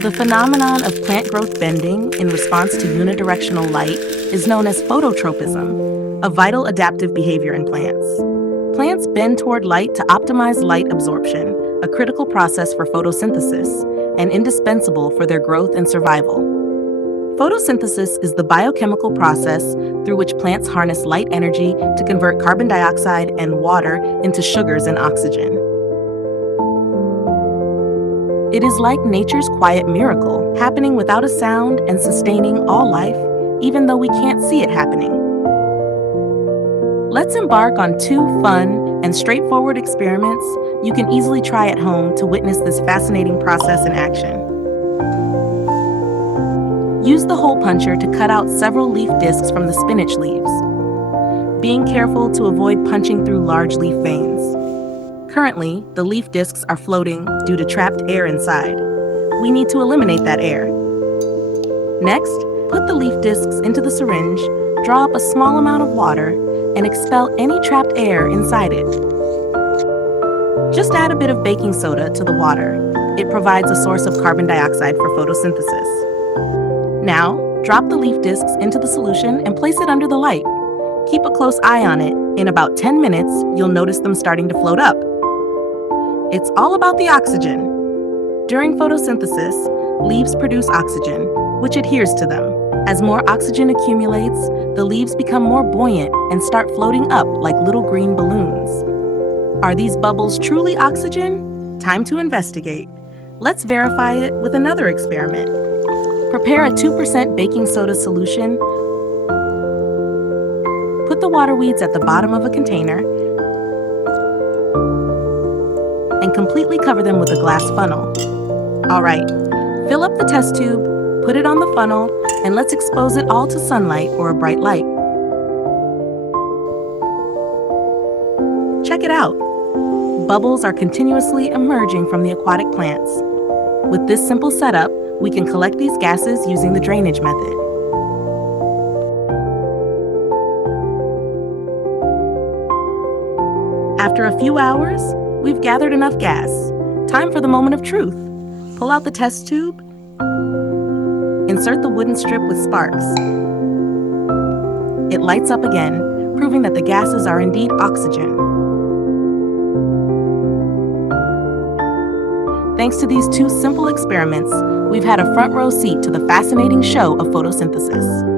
The phenomenon of plant growth bending in response to unidirectional light is known as phototropism, a vital adaptive behavior in plants. Plants bend toward light to optimize light absorption, a critical process for photosynthesis and indispensable for their growth and survival. Photosynthesis is the biochemical process through which plants harness light energy to convert carbon dioxide and water into sugars and oxygen. It is like nature's quiet miracle, happening without a sound and sustaining all life, even though we can't see it happening. Let's embark on 2 fun and straightforward experiments you can easily try at home to witness this fascinating process in action. Use the hole puncher to cut out several leaf discs from the spinach leaves, being careful to avoid punching through large leaf veins. Currently, the leaf discs are floating due to trapped air inside. We need to eliminate that air. Next, put the leaf discs into the syringe, draw up a small amount of water, and expel any trapped air inside it. Just add a bit of baking soda to the water. It provides a source of carbon dioxide for photosynthesis. Now, drop the leaf discs into the solution and place it under the light. Keep a close eye on it. In about 10 minutes, you'll notice them starting to float up. It's all about the oxygen. During photosynthesis, leaves produce oxygen, which adheres to them. As more oxygen accumulates, the leaves become more buoyant and start floating up like little green balloons. Are these bubbles truly oxygen? Time to investigate. Let's verify it with another experiment. Prepare a 2% baking soda solution. Put the water weeds at the bottom of a container and completely cover them with a glass funnel. All right, fill up the test tube, put it on the funnel, and let's expose it all to sunlight or a bright light. Check it out. Bubbles are continuously emerging from the aquatic plants. With this simple setup, we can collect these gases using the drainage method. After a few hours, we've gathered enough gas. Time for the moment of truth. Pull out the test tube. Insert the wooden strip with sparks. It lights up again, proving that the gases are indeed oxygen. Thanks to these 2 simple experiments, we've had a front row seat to the fascinating show of photosynthesis.